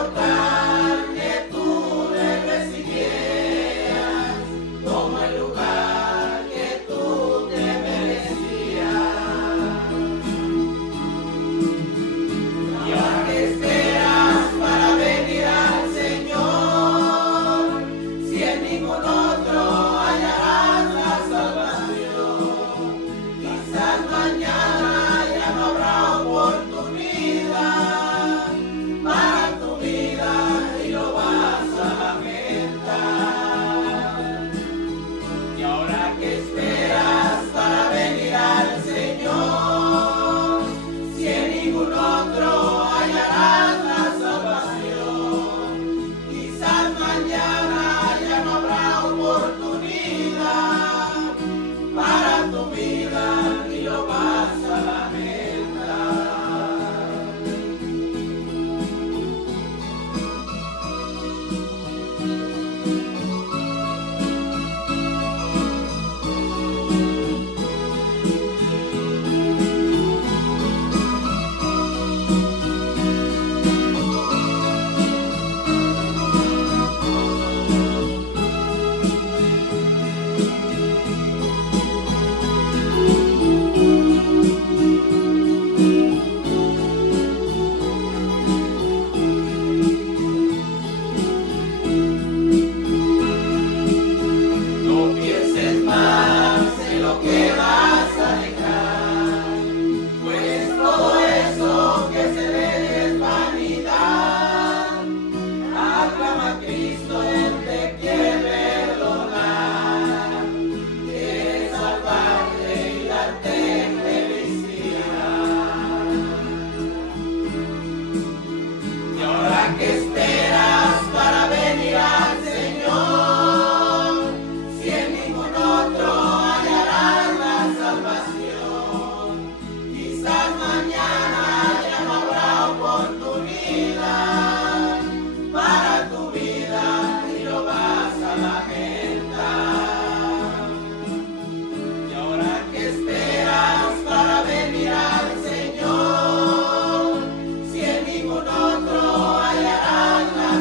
importar que tú me recibieras, como el lugar que tú te merecías. Y ahora que esperas para venir al Señor, si en ningún otro hallarás la salvación, quizás mañana ya no habrá oportunidad para tu vida y lo vas a lamentar. Y ahora que esperas para venir al Señor, si en ningún otro hallarás la salvación, quizás mañana ya no habrá oportunidad para tu vida y lo vas a lamentar. No pienses más en lo que vas a dejar, pues todo eso que se ve es vanidad. Aclama a Cristo, Él te quiere perdonar, quiere salvarte y darte felicidad. Y ahora que esperas para venir al Señor, si en ningún otro hallarás la salvación, quizás mañana ya no habrá oportunidad para tu vida y lo vas a lamentar. Y ahora que esperas para venir al Señor, si en ningún otro hallarás la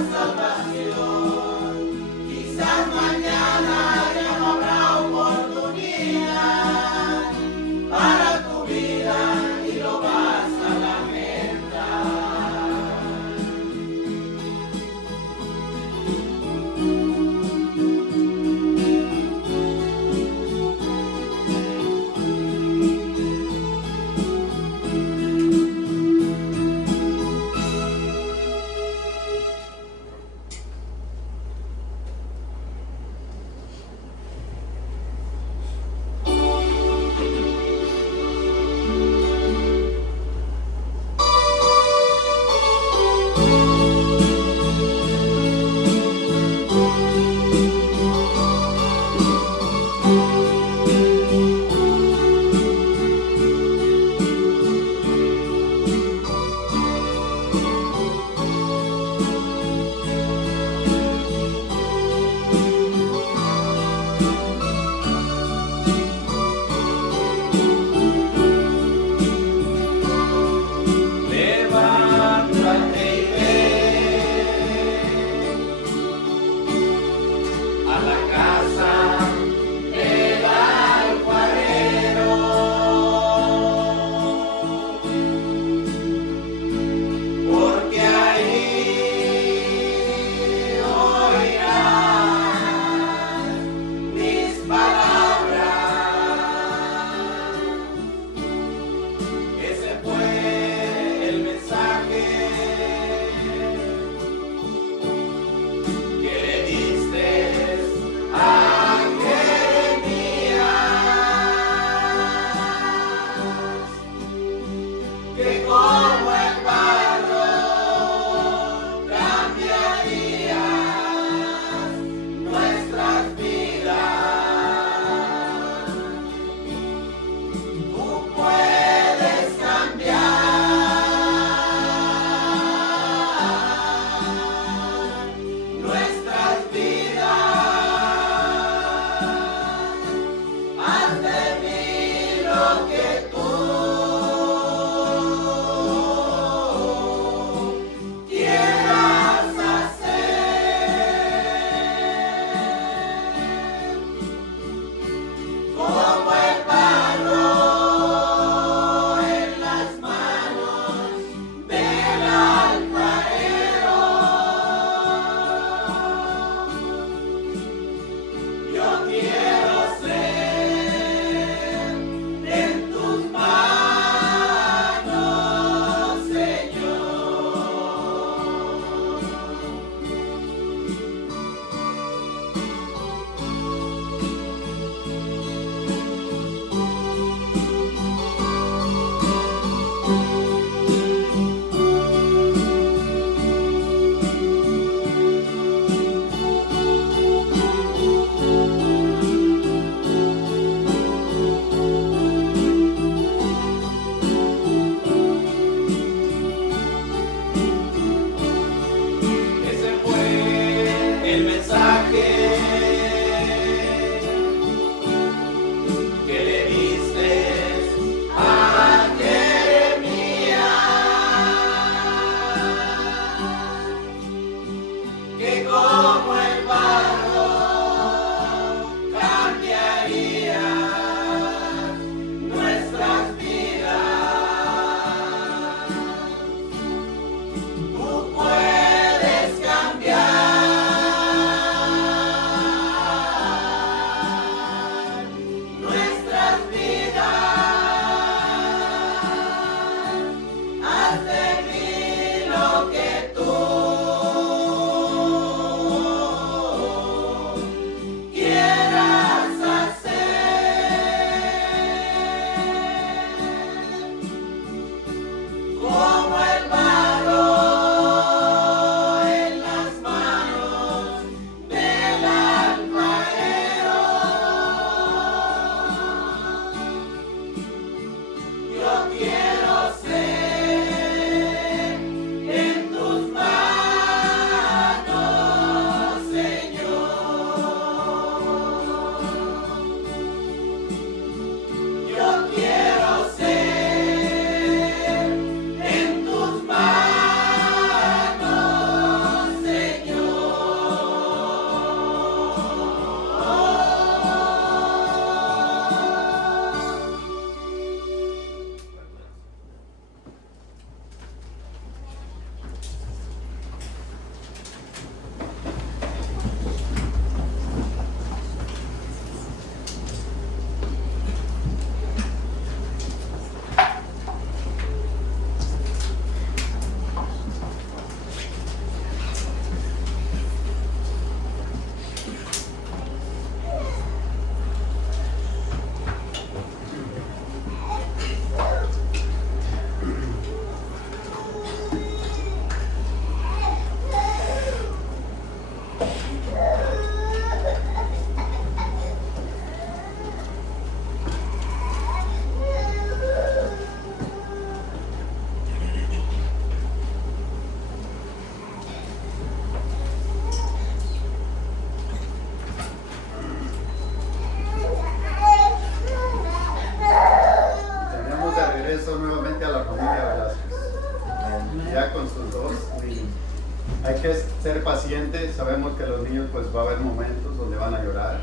Hay que ser pacientes. Sabemos que los niños pues va a haber momentos donde van a llorar,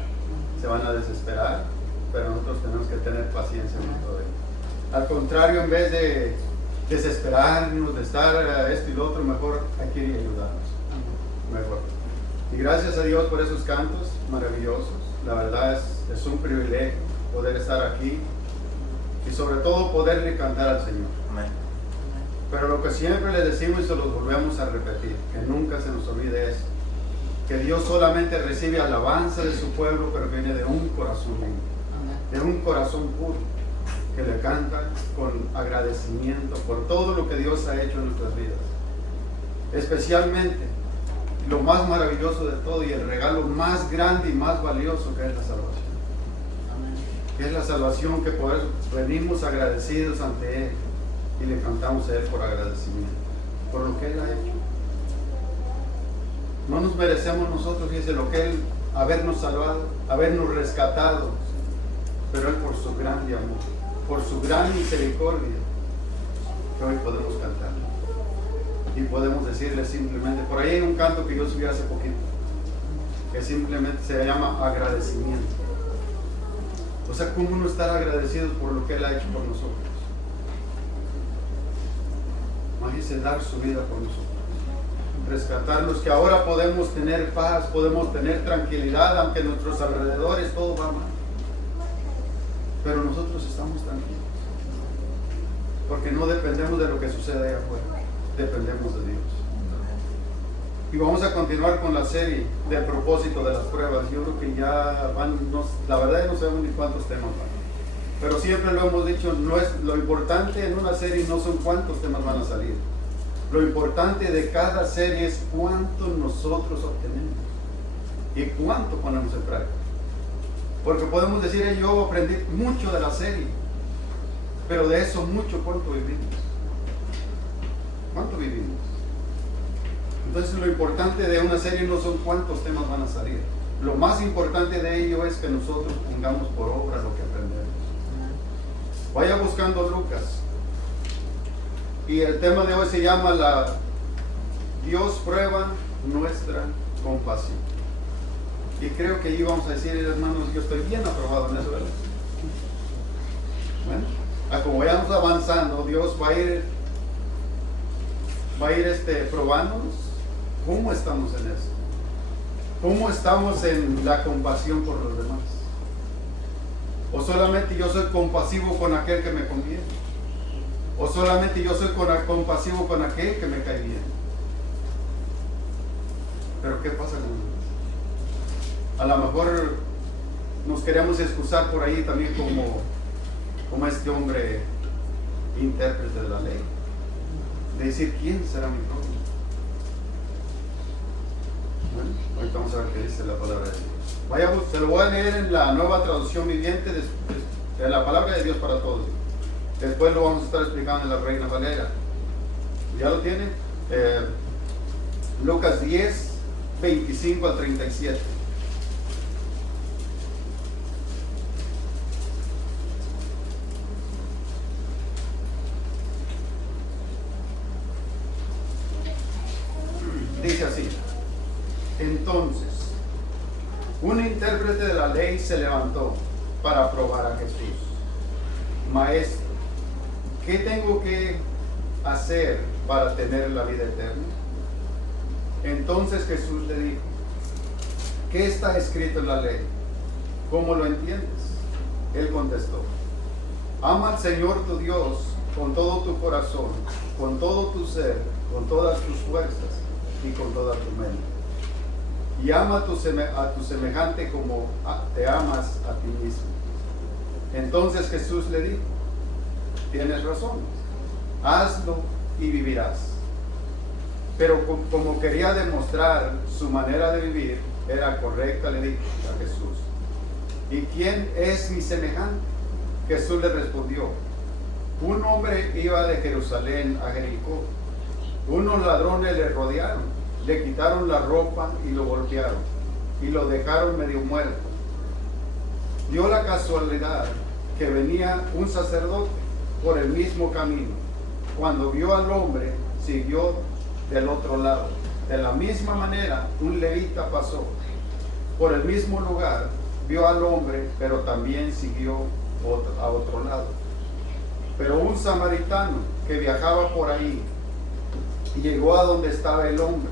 se van a desesperar, pero nosotros tenemos que tener paciencia en todo ello. Al contrario, en vez de desesperarnos, de estar esto y lo otro, mejor hay que ir y ayudarnos. Mejor. Y gracias a Dios por esos cantos maravillosos. La verdad es un privilegio poder estar aquí y sobre todo poderle cantar al Señor. Amén. Pero lo que siempre le decimos y se los volvemos a repetir, que nunca se nos olvide eso, que Dios solamente recibe alabanza de su pueblo, pero viene de un corazón limpio, de un corazón puro, que le canta con agradecimiento por todo lo que Dios ha hecho en nuestras vidas. Especialmente lo más maravilloso de todo y el regalo más grande y más valioso, que es la salvación. Que es la salvación, que por eso venimos agradecidos ante Él y le cantamos a Él por agradecimiento, por lo que Él ha hecho. No nos merecemos nosotros, fíjese, lo que Él, habernos salvado, habernos rescatado, pero Él por su grande amor, por su gran misericordia, que hoy podemos cantar. Y podemos decirle simplemente, por ahí hay un canto que yo subí hace poquito, que simplemente se llama agradecimiento. O sea, ¿cómo no estar agradecidos por lo que Él ha hecho por nosotros? Imagínense dar su vida por nosotros, rescatarnos, que ahora podemos tener paz, podemos tener tranquilidad, aunque en nuestros alrededores todo va mal. Pero nosotros estamos tranquilos, porque no dependemos de lo que sucede allá afuera, dependemos de Dios. Y vamos a continuar con la serie del propósito de las pruebas. Yo creo que ya van, la verdad no sabemos ni cuántos temas van. Pero siempre lo hemos dicho, no es, lo importante en una serie no son cuántos temas van a salir. Lo importante de cada serie es cuánto nosotros obtenemos y cuánto ponemos en práctica. Porque podemos decir, yo aprendí mucho de la serie, pero de eso mucho, ¿cuánto vivimos? ¿Cuánto vivimos? Entonces lo importante de una serie no son cuántos temas van a salir. Lo más importante de ello es que nosotros pongamos por obra lo que aprendemos. Vaya buscando Lucas. Y el tema de hoy se llama Dios prueba nuestra compasión. Y creo que allí vamos a decir, hermanos, yo estoy bien aprobado en eso, ¿verdad? Bueno, como vayamos avanzando, Dios va a ir probándonos cómo estamos en eso. ¿Cómo estamos en la compasión por los demás? ¿O solamente yo soy compasivo con aquel que me conviene? ¿O solamente yo soy compasivo con aquel que me cae bien? Pero ¿qué pasa con nosotros? A lo mejor nos queremos excusar por ahí también como este hombre intérprete de la ley, de decir, ¿quién será mi prójimo? Bueno, ahorita vamos a ver qué dice la palabra de Dios. Se lo voy a leer en la Nueva Traducción Viviente de la palabra de Dios para todos. Después lo vamos a estar explicando en la Reina Valera. ¿Ya lo tienen? Lucas 10, 25 al 37. Dice así: entonces, un intérprete de la ley se levantó para probar a Jesús. Maestro, ¿qué tengo que hacer para tener la vida eterna? Entonces Jesús le dijo, ¿qué está escrito en la ley? ¿Cómo lo entiendes? Él contestó, ama al Señor tu Dios con todo tu corazón, con todo tu ser, con todas tus fuerzas y con toda tu mente. Y ama a tu semejante como te amas a ti mismo. Entonces Jesús le dijo, tienes razón, hazlo y vivirás. Pero como quería demostrar su manera de vivir era correcta, le dijo a Jesús, ¿y quién es mi semejante? Jesús le respondió, un hombre iba de Jerusalén a Jericó. Unos ladrones le rodearon, le quitaron la ropa y lo golpearon y lo dejaron medio muerto. Dio la casualidad que venía un sacerdote por el mismo camino. Cuando vio al hombre, siguió del otro lado De la misma manera, un levita pasó por el mismo lugar, vio al hombre, pero también siguió a otro lado. Pero un samaritano que viajaba por ahí llegó a donde estaba el hombre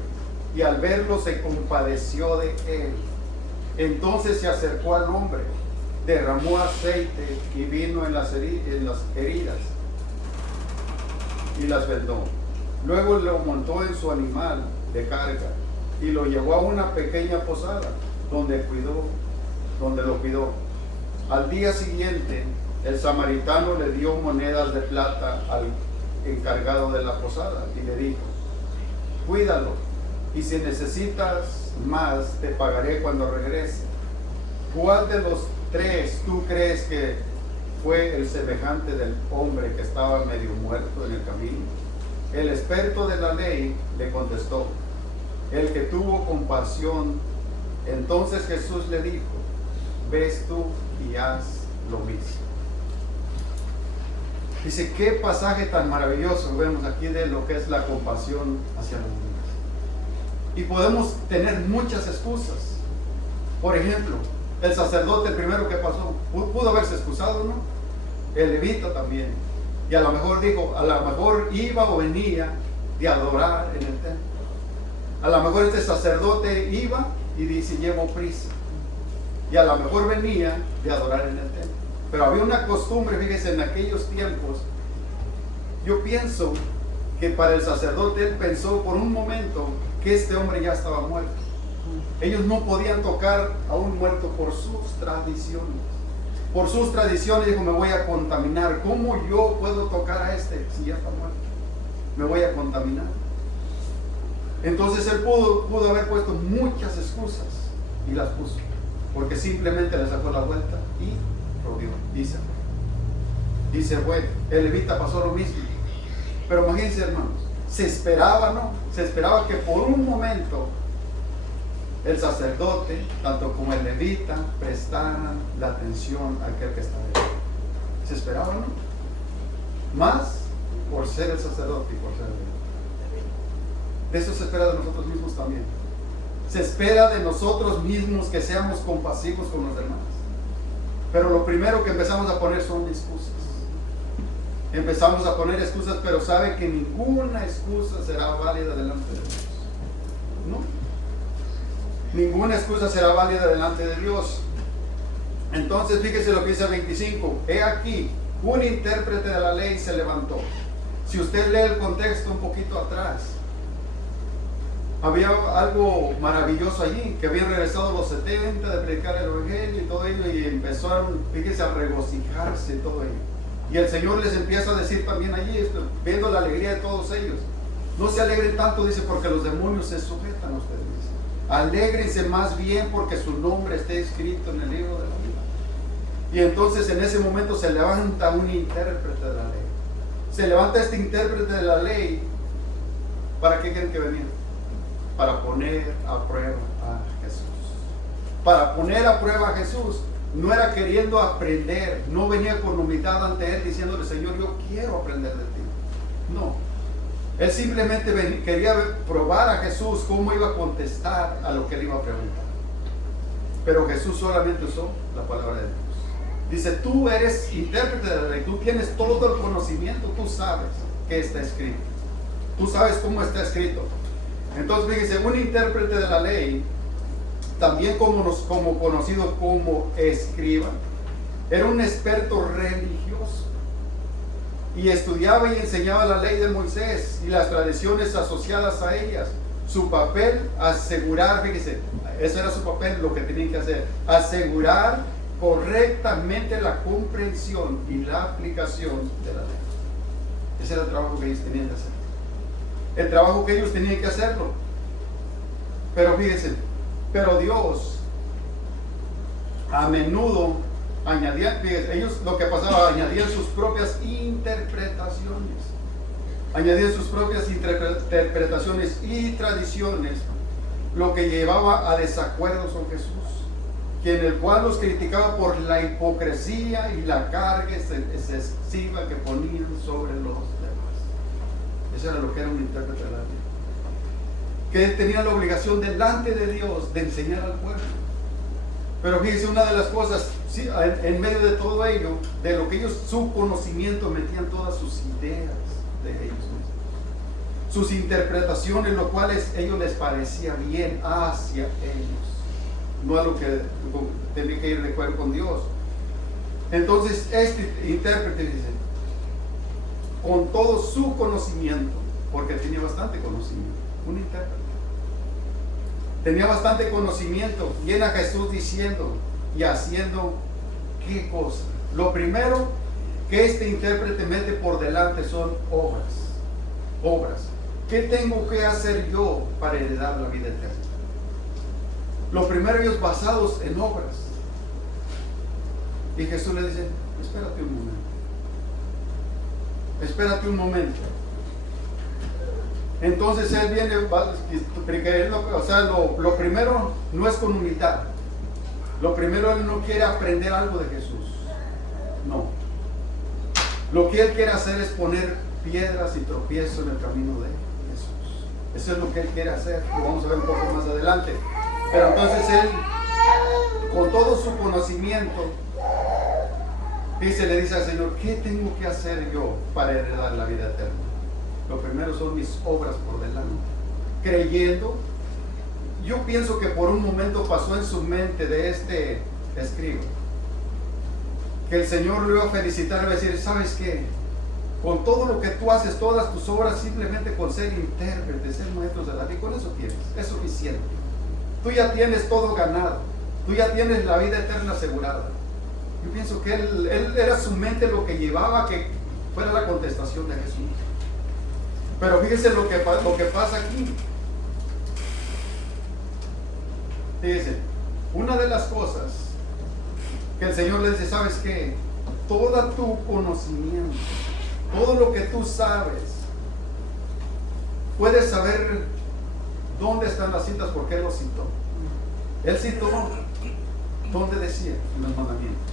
y al verlo se compadeció de él. Entonces se acercó al hombre, derramó aceite y vino en las heridas y las vendó. Luego lo montó en su animal de carga y lo llevó a una pequeña posada donde lo cuidó. Al día siguiente, el samaritano le dio monedas de plata al encargado de la posada y le dijo: cuídalo, y si necesitas más, te pagaré cuando regrese. ¿Cuál de los tres tú crees que fue el semejante del hombre que estaba medio muerto en el camino? El experto de la ley le contestó: el que tuvo compasión. Entonces Jesús le dijo: ves tú y haz lo mismo. Dice, qué pasaje tan maravilloso vemos aquí de lo que es la compasión hacia los demás. Y podemos tener muchas excusas. Por ejemplo, el sacerdote, el primero que pasó, pudo haberse excusado, ¿no? El levita también. Y a lo mejor dijo, a lo mejor iba o venía de adorar en el templo. A lo mejor este sacerdote iba y dice, llevo prisa. Y a lo mejor venía de adorar en el templo. Pero había una costumbre, fíjese, en aquellos tiempos. Yo pienso que para el sacerdote él pensó por un momento que este hombre ya estaba muerto. Ellos no podían tocar a un muerto por sus tradiciones. Por sus tradiciones dijo, me voy a contaminar. ¿Cómo yo puedo tocar a este si ya está muerto? Me voy a contaminar. Entonces él pudo haber puesto muchas excusas y las puso, porque simplemente le sacó la vuelta y rodeó. Dice, bueno, el levita pasó lo mismo. Pero imagínense, hermanos, se esperaba, ¿no? Se esperaba que por un momento el sacerdote, tanto como el levita, prestaran la atención a aquel que estaba ahí. Se esperaba, ¿no? Más por ser el sacerdote y por ser el levita. De eso se espera de nosotros mismos también. Se espera de nosotros mismos que seamos compasivos con los demás. Pero lo primero que empezamos a poner son excusas. Empezamos a poner excusas, pero sabe que ninguna excusa será válida delante de Dios. ¿No? Ninguna excusa será válida delante de Dios. Entonces fíjese lo que dice el 25. He aquí, un intérprete de la ley se levantó. Si usted lee el contexto un poquito atrás, había algo maravilloso allí, que habían regresado los 70 de predicar el evangelio y todo ello, y empezaron, fíjese, a regocijarse todo ello. Y el Señor les empieza a decir también allí, viendo la alegría de todos ellos, no se alegren tanto, dice, porque los demonios se sujetan a ustedes. Alégrense más bien porque su nombre esté escrito en el libro de la vida. Y entonces en ese momento se levanta un intérprete de la ley. Se levanta este intérprete de la ley. ¿Para qué creen que venía? Para poner a prueba a Jesús. Para poner a prueba a Jesús. No era queriendo aprender, no venía con humildad ante él diciéndole, Señor, yo quiero aprender de ti. No. Él simplemente quería probar a Jesús cómo iba a contestar a lo que él iba a preguntar. Pero Jesús solamente usó la palabra de Dios. Dice, tú eres intérprete de la ley, tú tienes todo el conocimiento, tú sabes qué está escrito. Tú sabes cómo está escrito. Entonces, fíjese, un intérprete de la ley, también como conocido como escriba, era un experto religioso y estudiaba y enseñaba la ley de Moisés y las tradiciones asociadas a ellas. Su papel, asegurar, fíjese, eso era su papel, lo que tenían que hacer, asegurar correctamente la comprensión y la aplicación de la ley. Ese era el trabajo que ellos tenían que hacer. El trabajo que ellos tenían que hacerlo. Pero fíjense, pero Dios a menudo añadía, fíjense, ellos lo que pasaba, añadían sus propias interpretaciones. Añadían sus propias interpretaciones y tradiciones, lo que llevaba a desacuerdos con Jesús, quien el cual los criticaba por la hipocresía y la carga excesiva que ponían sobre los demás. Eso era lo que era un intérprete de la ley. que él tenía la obligación delante de Dios de enseñar al pueblo. Pero fíjense, una de las cosas, sí, en medio de todo ello, de lo que ellos, su conocimiento, metían todas sus ideas de ellos mismos, sus interpretaciones, lo cual a ellos les parecía bien hacia ellos, no a lo que tenía que ir de acuerdo con Dios. Entonces este intérprete dice, con todo su conocimiento, porque tenía bastante conocimiento, un intérprete tenía bastante conocimiento, viene a Jesús diciendo y haciendo ¿qué cosa? Lo primero que este intérprete mete por delante son obras. ¿Qué tengo que hacer yo para heredar la vida eterna? Lo primero, ellos basados en obras. Y Jesús le dice, espérate un momento. Entonces él viene, o sea, lo primero no es con humildad. Lo primero, él no quiere aprender algo de Jesús. No. Lo que él quiere hacer es poner piedras y tropiezos en el camino de Jesús. Eso es lo que él quiere hacer. Lo vamos a ver un poco más adelante. Pero entonces él, con todo su conocimiento, le dice al Señor, ¿qué tengo que hacer yo para heredar la vida eterna? Lo primero son mis obras por delante. Creyendo, yo pienso que por un momento pasó en su mente de este escriba, que el Señor lo iba a felicitar y iba a decir, ¿sabes qué? Con todo lo que tú haces, todas tus obras, simplemente con ser intérprete, ser maestro de la ley, con eso tienes, es suficiente. Tú ya tienes todo ganado, tú ya tienes la vida eterna asegurada. Yo pienso que él era su mente lo que llevaba a que fuera la contestación de Jesús. Pero fíjense lo que pasa aquí. Fíjense, una de las cosas que el Señor le dice, ¿sabes qué? Todo tu conocimiento, todo lo que tú sabes, puedes saber dónde están las citas porque Él lo citó. Él citó dónde decía en los mandamientos.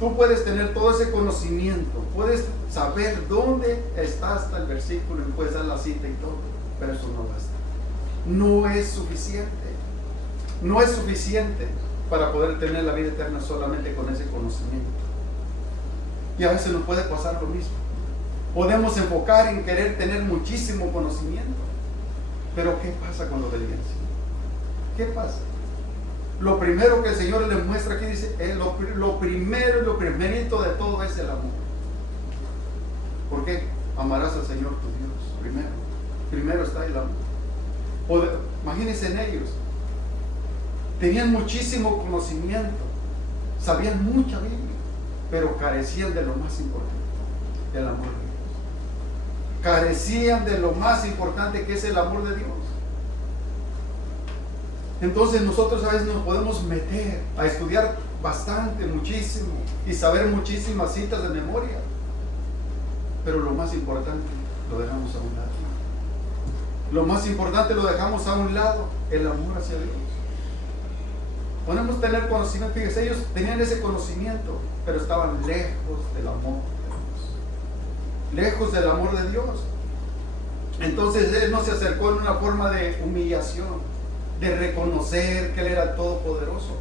Tú puedes tener todo ese conocimiento, puedes saber dónde está hasta el versículo y puedes dar la cita y todo, pero eso no basta. No es suficiente. No es suficiente para poder tener la vida eterna solamente con ese conocimiento. Y a veces nos puede pasar lo mismo. Podemos enfocar en querer tener muchísimo conocimiento, pero ¿qué pasa con la obediencia? ¿Qué pasa? Lo primero que el Señor le muestra aquí dice, lo primero y lo primerito de todo es el amor. ¿Por qué? Amarás al Señor tu Dios primero está el amor. Imagínense en ellos, tenían muchísimo conocimiento, sabían mucha Biblia, pero carecían de lo más importante, del amor de Dios. Carecían de lo más importante que es el amor de Dios. Entonces nosotros a veces nos podemos meter a estudiar bastante, muchísimo, y saber muchísimas citas de memoria, pero lo más importante lo dejamos a un lado. Lo más importante lo dejamos a un lado, el amor hacia Dios. Podemos tener conocimiento, fíjense, ellos tenían ese conocimiento, pero estaban lejos del amor de Dios. Lejos del amor de Dios. Entonces Él no se acercó en una forma de humillación, de reconocer que Él era todopoderoso,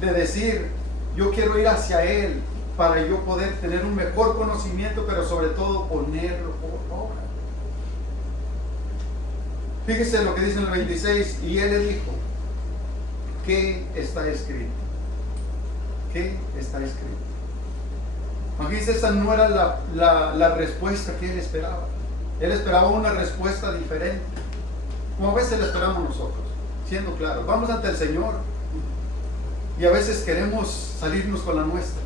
de decir, yo quiero ir hacia Él para yo poder tener un mejor conocimiento, pero sobre todo ponerlo por obra. Fíjese lo que dice en el 26, y Él le dijo, ¿qué está escrito? ¿Qué está escrito? Imagínense, esa no era la respuesta que Él esperaba. Él esperaba una respuesta diferente, como a veces la esperamos nosotros. Siendo claros, vamos ante el Señor y a veces queremos salirnos con la nuestra.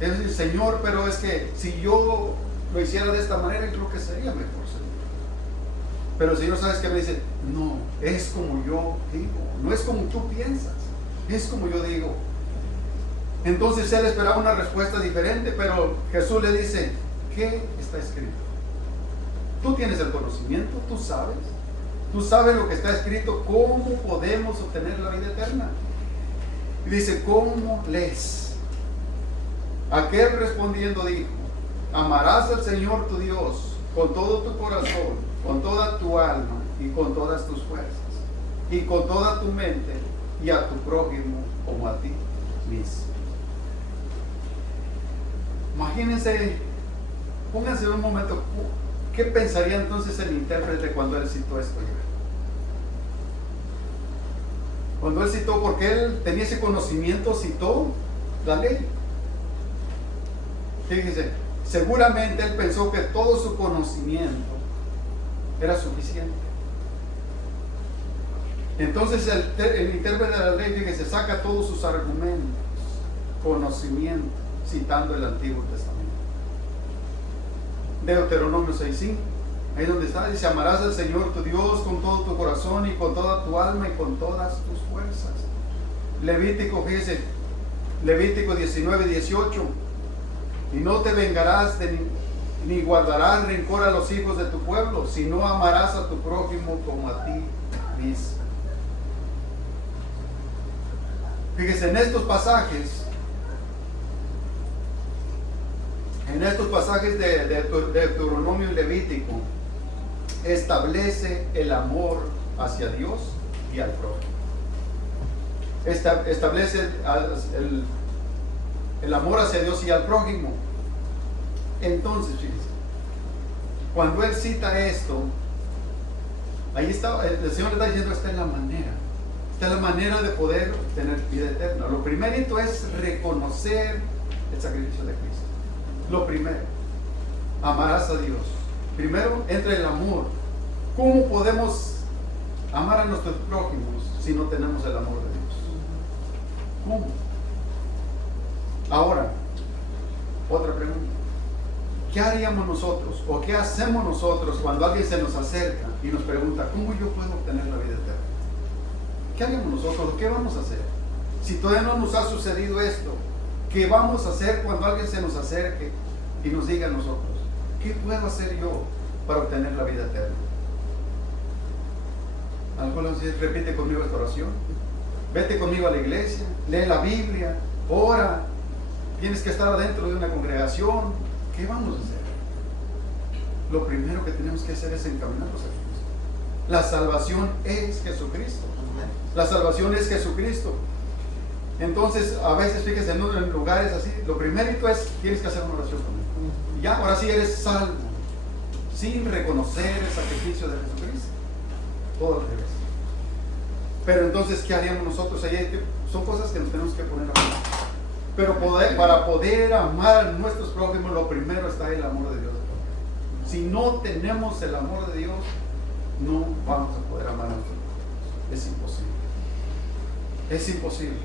Es decir, Señor, pero es que si yo lo hiciera de esta manera, yo creo que sería mejor, Señor. Pero el Señor, ¿sabes qué me dice? No, es como yo digo, no es como tú piensas, es como yo digo. Entonces Él esperaba una respuesta diferente, pero Jesús le dice, ¿qué está escrito? Tú tienes el conocimiento, tú sabes. Tú sabes lo que está escrito, cómo podemos obtener la vida eterna. Y dice, ¿cómo lees? Aquel respondiendo dijo, amarás al Señor tu Dios con todo tu corazón, con toda tu alma y con todas tus fuerzas. y con toda tu mente, y a tu prójimo como a ti mismo. Imagínense, pónganse un momento, ¿qué pensaría entonces el intérprete cuando él citó esto? Cuando él citó, porque él tenía ese conocimiento, citó la ley. Fíjense, seguramente él pensó que todo su conocimiento era suficiente. Entonces el intérprete de la ley, fíjense, saca todos sus argumentos, conocimiento, citando el Antiguo Testamento. Deuteronomio 6:5, ahí donde está, dice: amarás al Señor tu Dios con todo tu corazón y con toda tu alma y con todas tus fuerzas. Levítico, fíjese, Levítico 19:18, y no te vengarás ni guardarás rencor a los hijos de tu pueblo, sino amarás a tu prójimo como a ti mismo. Fíjese, en estos pasajes de Deuteronomio y Levítico, establece el amor hacia Dios y al prójimo. Establece el amor hacia Dios y al prójimo. Entonces, fíjense, cuando él cita esto, ahí está, el Señor le está diciendo: esta es la manera. Esta es la manera de poder tener vida eterna. Lo primerito es reconocer el sacrificio de Cristo. Lo primero, amarás a Dios. Primero entra el amor. ¿Cómo podemos amar a nuestros prójimos si no tenemos el amor de Dios? ¿Cómo? Ahora, otra pregunta. ¿Qué haríamos nosotros o qué hacemos nosotros cuando alguien se nos acerca y nos pregunta: ¿cómo yo puedo obtener la vida eterna? ¿Qué haríamos nosotros? ¿Qué vamos a hacer? Si todavía no nos ha sucedido esto, ¿qué vamos a hacer cuando alguien se nos acerque y nos diga a nosotros: ¿qué puedo hacer yo para obtener la vida eterna? Algunos dicen: repite conmigo esta oración, vete conmigo a la iglesia, lee la Biblia, ora, tienes que estar adentro de una congregación. ¿Qué vamos a hacer? Lo primero que tenemos que hacer es encaminarnos a Cristo. La salvación es Jesucristo. La salvación es Jesucristo. Entonces, a veces, fíjese, en lugares así, lo primerito es: tienes que hacer una oración con Él. Y ya, ahora sí eres salvo, sin reconocer el sacrificio de Jesucristo. Todo al revés. Pero entonces, ¿qué haríamos nosotros? Ahí son cosas que nos tenemos que poner a pensar. Pero para poder amar a nuestros prójimos, lo primero está el amor de Dios. Si no tenemos el amor de Dios, no vamos a poder amar a nuestros prójimos. Es imposible. Es imposible.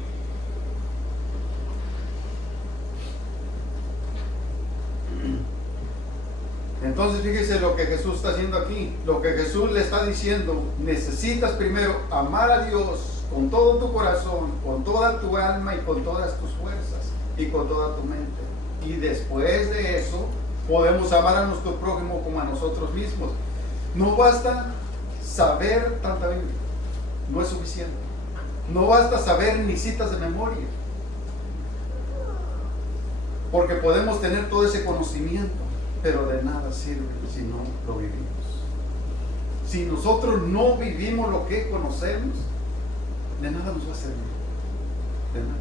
Entonces, fíjese lo que Jesús está haciendo aquí. Lo que Jesús le está diciendo: necesitas primero amar a Dios con todo tu corazón, con toda tu alma y con todas tus fuerzas y con toda tu mente. Y después de eso podemos amar a nuestro prójimo como a nosotros mismos. No basta saber tanta Biblia, no es suficiente. No basta saber ni citas de memoria, porque podemos tener todo ese conocimiento, pero de nada sirve si no lo vivimos. Si nosotros no vivimos lo que conocemos, de nada nos va a servir. De nada.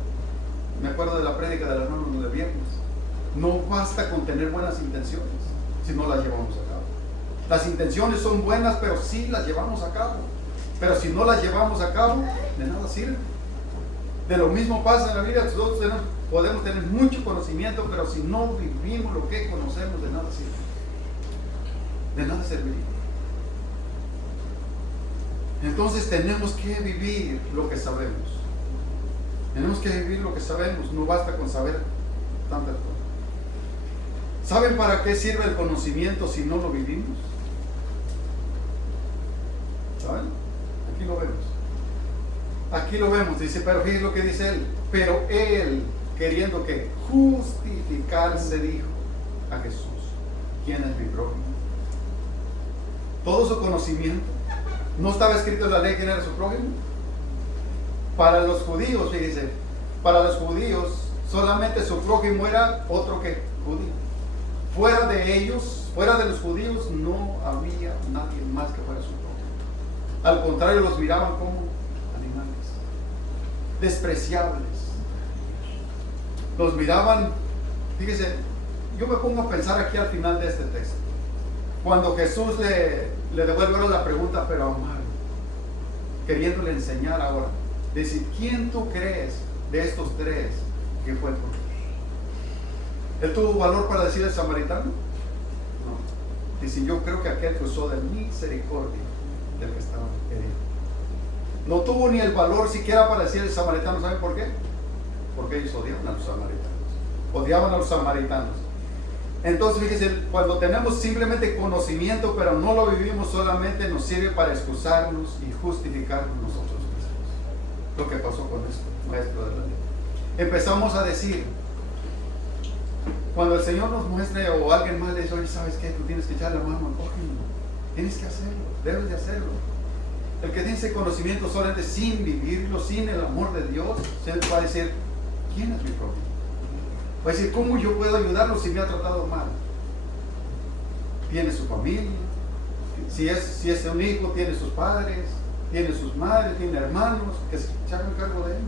Me acuerdo de la prédica del hermano de viernes. No basta con tener buenas intenciones si no las llevamos a cabo. Las intenciones son buenas, pero sí las llevamos a cabo. Pero si no las llevamos a cabo, de nada sirve. De lo mismo pasa en la vida. Nosotros podemos tener mucho conocimiento, pero si no vivimos lo que conocemos, de nada sirve. De nada serviría. Entonces tenemos que vivir lo que sabemos. Tenemos que vivir lo que sabemos. No basta con saber tantas cosas. ¿Saben para qué sirve el conocimiento si no lo vivimos? ¿Saben? Aquí lo vemos. Aquí lo vemos. Dice, pero fíjense lo que dice él. Pero él, queriendo que justificarse, dijo a Jesús: ¿quién es mi prójimo? Todo su conocimiento. ¿No estaba escrito en la ley quién era su prójimo? Para los judíos, fíjense, para los judíos solamente su prójimo era otro que judío. Fuera de ellos, fuera de los judíos, no había nadie más que fuera su prójimo. Al contrario, los miraban como despreciables. Los miraban, fíjese, yo me pongo a pensar aquí al final de este texto. Cuando Jesús le devuelve ahora la pregunta, pero amado, queriéndole enseñar ahora, decir, ¿quién tú crees de estos tres que fue el profeta? ¿Él tuvo valor para decir el samaritano? No. Dice, yo creo que aquel que usó de misericordia del que estaba herido. No tuvo ni el valor siquiera para decir el samaritano. ¿Saben por qué? Porque ellos odiaban a los samaritanos. Odiaban a los samaritanos. Entonces, fíjense, cuando tenemos simplemente conocimiento, pero no lo vivimos, solamente nos sirve para excusarnos y justificarnos nosotros mismos. Lo que pasó con esto, maestro de la ley. Empezamos a decir, cuando el Señor nos muestre o alguien más le dice, oye, ¿sabes qué? Tú tienes que echar la mano al prójimo. Tienes que hacerlo, debes de hacerlo. El que tiene ese conocimiento solamente sin vivirlo, sin el amor de Dios, se va a decir, ¿quién es mi prójimo? Va a decir, ¿cómo yo puedo ayudarlo si me ha tratado mal? Tiene su familia, si es un hijo, tiene sus padres, tiene sus madres, tiene hermanos, que se hagan cargo de él.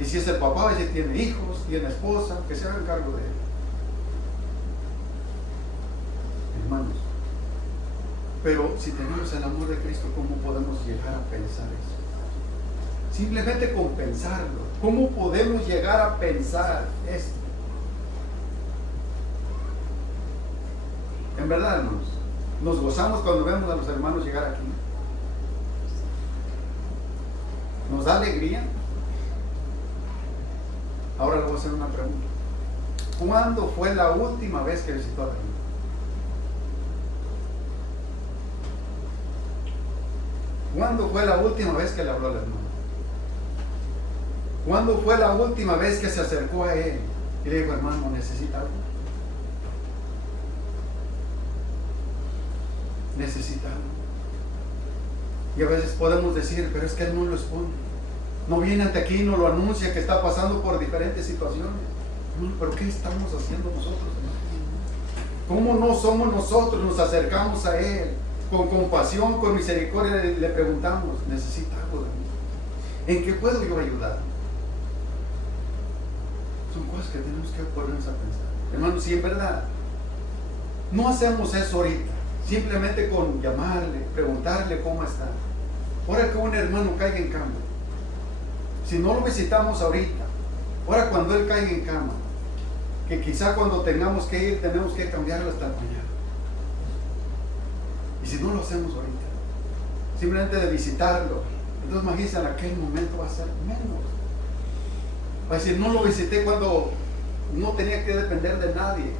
Y si es el papá, va a decir, tiene hijos, tiene esposa, que se hagan cargo de él. Hermanos, pero si tenemos el amor de Cristo, ¿cómo podemos llegar a pensar eso? Simplemente con pensarlo. ¿Cómo podemos llegar a pensar esto? En verdad, hermanos, nos gozamos cuando vemos a los hermanos llegar aquí. ¿Nos da alegría? Ahora le voy a hacer una pregunta. ¿Cuándo fue la última vez que visitó a la hermana? ¿Cuándo fue la última vez que le habló a la hermana? ¿Cuándo fue la última vez que se acercó a él y le dijo, hermano, ¿necesita algo? ¿Necesita algo? Y a veces podemos decir, pero es que él no lo expone. No viene ante aquí, no lo anuncia, que está pasando por diferentes situaciones. ¿Pero qué estamos haciendo nosotros, hermano? ¿Cómo no somos nosotros? Nos acercamos a él con compasión, con misericordia, le preguntamos, ¿necesita algo de mí? ¿En qué puedo yo ayudar? Son cosas que tenemos que ponernos a pensar. Hermanos, si en verdad no hacemos eso ahorita, simplemente con llamarle, preguntarle cómo está. Ahora que un hermano caiga en cama, si no lo visitamos ahorita, ahora cuando él caiga en cama, que quizá cuando tengamos que ir, tenemos que cambiarlo hasta mañana. Y si no lo hacemos ahorita, simplemente de visitarlo, entonces imagínense, en aquel momento va a ser menos. Va a decir, no lo visité cuando no tenía que depender de nadie.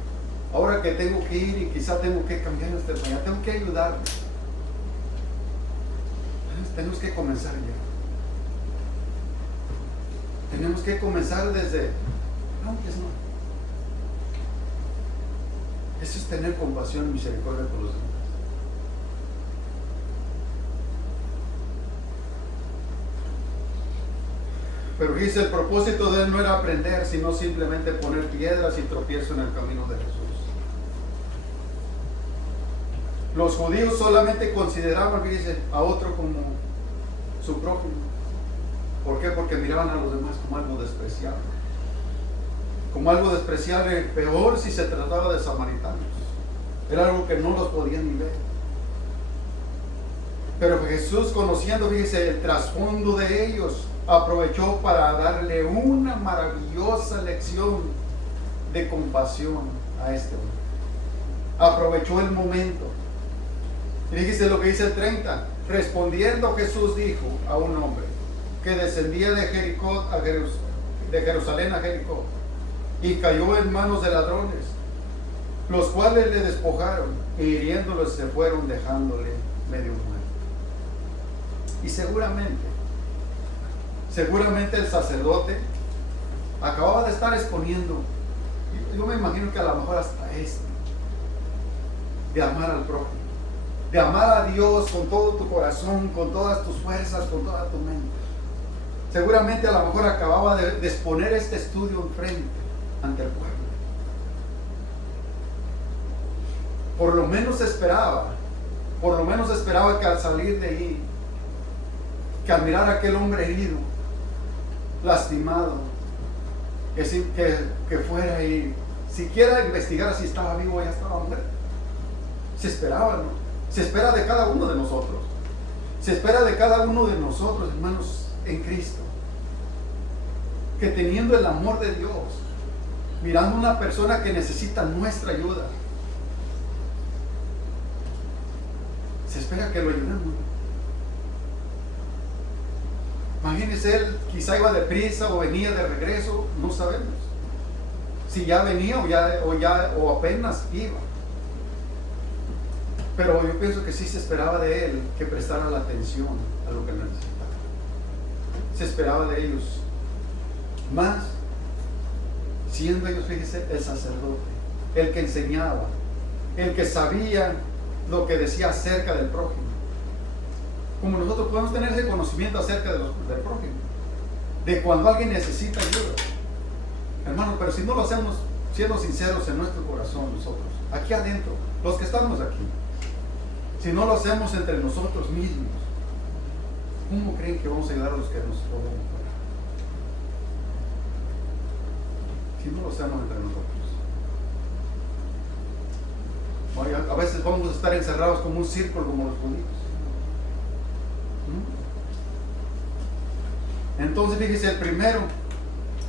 Ahora que tengo que ir y quizá tengo que cambiar hasta mañana, tengo que ayudarle. Entonces, tenemos que comenzar ya. Tenemos que comenzar desde antes, ¿no? Eso es tener compasión y misericordia por los demás. Pero dice, el propósito de él no era aprender, sino simplemente poner piedras y tropiezo en el camino de Jesús. Los judíos solamente consideraban, dice, a otro como su prójimo. ¿Por qué? Porque miraban a los demás como algo despreciable. Como algo despreciable, peor si se trataba de samaritanos. Era algo que no los podían ni ver. Pero Jesús, conociendo, fíjese, el trasfondo de ellos, aprovechó para darle una maravillosa lección de compasión a este hombre. Aprovechó el momento. Y fíjese lo que dice el 30. Respondiendo, Jesús dijo a un hombre que descendía de Jerusalén a Jericó, y cayó en manos de ladrones, los cuales le despojaron, e hiriéndolo se fueron, dejándole medio muerto. Y seguramente el sacerdote acababa de estar exponiendo, yo me imagino que a lo mejor hasta esto, de amar al prójimo, de amar a Dios con todo tu corazón, con todas tus fuerzas, con toda tu mente. Seguramente a lo mejor acababa de exponer este estudio enfrente, ante el pueblo. Por lo menos esperaba que al salir de ahí que al mirar a aquel hombre herido, lastimado, que fuera y siquiera investigara si estaba vivo o ya estaba muerto. Se esperaba, ¿no? Se espera de cada uno de nosotros. Se espera de cada uno de nosotros, hermanos, en Cristo, que teniendo el amor de Dios, mirando a una persona que necesita nuestra ayuda, se espera que lo ayudemos. Imagínense, él quizá iba deprisa o venía de regreso, no sabemos si ya venía o apenas iba. Pero yo pienso que sí se esperaba de él que prestara la atención a lo que necesitaba. Se esperaba de ellos más, siendo ellos, fíjese, el sacerdote, el que enseñaba, el que sabía lo que decía acerca del prójimo. Como nosotros podemos tener ese conocimiento acerca del prójimo, de cuando alguien necesita ayuda, hermanos. Pero si no lo hacemos siendo sinceros en nuestro corazón, nosotros, aquí adentro, los que estamos aquí, si no lo hacemos entre nosotros mismos, ¿cómo creen que vamos a ayudar a los que nos rodean? Si no lo hacemos entre nosotros, a veces vamos a estar encerrados como un círculo, como los judíos. Entonces fíjese, el primero: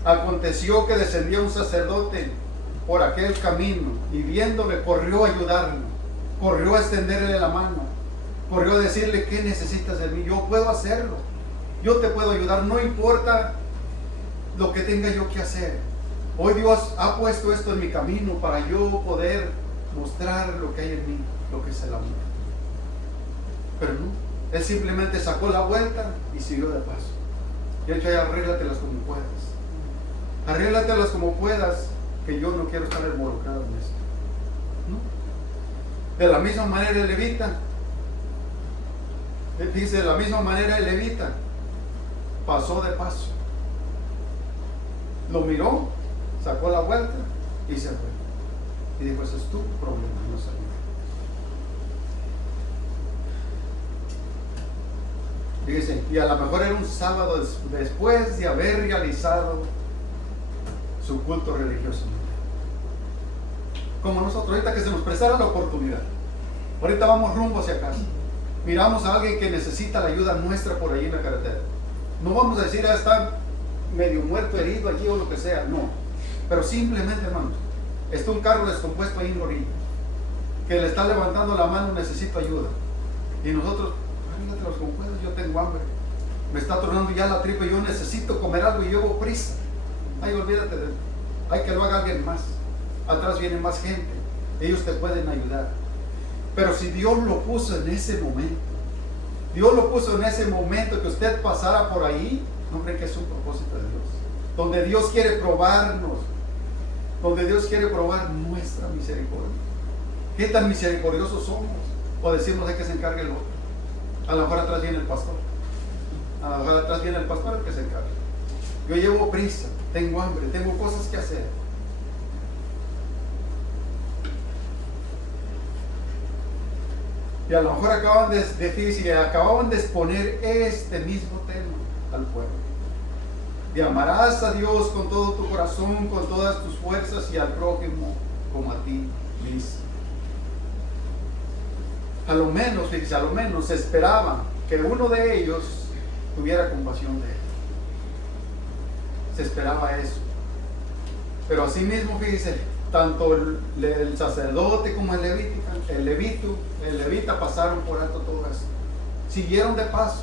aconteció que descendía un sacerdote por aquel camino, y viéndole corrió a ayudarlo, corrió a extenderle la mano, corrió a decirle: ¿qué necesitas de mí? Yo puedo hacerlo, yo te puedo ayudar, no importa lo que tenga yo que hacer. Hoy Dios ha puesto esto en mi camino para yo poder mostrar lo que hay en mí, lo que es el amor. Pero no, él simplemente sacó la vuelta y siguió de paso. Y de hecho, arréglatelas como puedas. Arréglatelas como puedas, que yo no quiero estar involucrado en esto. ¿No? De la misma manera el levita, dice, de la misma manera el levita pasó de paso. Lo miró, sacó la vuelta y se fue. Y dijo: ese es tu problema, no es el mío. Fíjense, y a lo mejor era un sábado después de haber realizado su culto religioso. Como nosotros, ahorita que se nos prestara la oportunidad, ahorita vamos rumbo hacia casa, miramos a alguien que necesita la ayuda nuestra por ahí en la carretera. No vamos a decir: ya está medio muerto, herido allí o lo que sea. No, pero simplemente, hermanos, está un carro descompuesto ahí en la orilla, que le está levantando la mano: necesito ayuda. Y nosotros: arrígatelos como puedas, yo tengo hambre, me está tornando ya la tripa, yo necesito comer algo y llevo prisa. Ay, olvídate de él, hay que lo haga alguien más. Atrás viene más gente, ellos te pueden ayudar. Pero si Dios lo puso en ese momento, Dios lo puso en ese momento que usted pasara por ahí, ¿no creen que es un propósito de Dios? Donde Dios quiere probarnos, donde Dios quiere probar nuestra misericordia. ¿Qué tan misericordiosos somos? O decimos: hay que se encargue el otro. A lo mejor atrás viene el pastor. A lo mejor atrás viene el pastor el que se encargue. Yo llevo prisa, tengo hambre, tengo cosas que hacer. Y a lo mejor acaban de exponer este mismo tema al pueblo. Y amarás a Dios con todo tu corazón, con todas tus fuerzas, y al prójimo como a ti mismo. A lo menos, fíjese, a lo menos se esperaba que uno de ellos tuviera compasión de él. Se esperaba eso. Pero así mismo, fíjese, tanto el sacerdote como el levita pasaron por alto todo eso. Siguieron de paso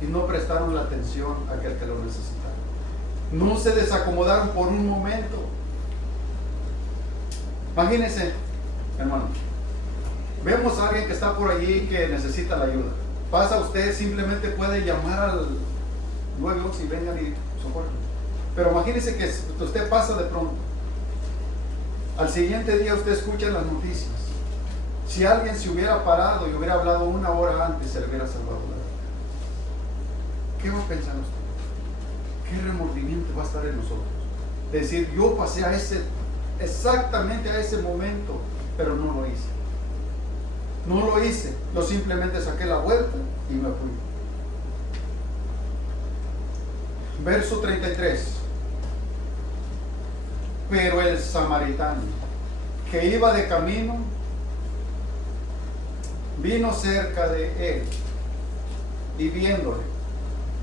y no prestaron la atención a aquel que lo necesitaba. No se desacomodaron por un momento. Imagínense, hermano, vemos a alguien que está por allí que necesita la ayuda. Pasa usted, simplemente puede llamar al 911 y vengan y socorren. Pero imagínense que usted pasa de pronto. Al siguiente día usted escucha en las noticias: si alguien se hubiera parado y hubiera hablado una hora antes, se le hubiera salvado la vida. ¿Qué va a pensar usted? ¿Qué remordimiento va a estar en nosotros? Decir: yo pasé exactamente a ese momento, pero no lo hice. No lo hice, yo simplemente saqué la vuelta y me fui. Verso 33. Pero el samaritano que iba de camino vino cerca de él y viéndole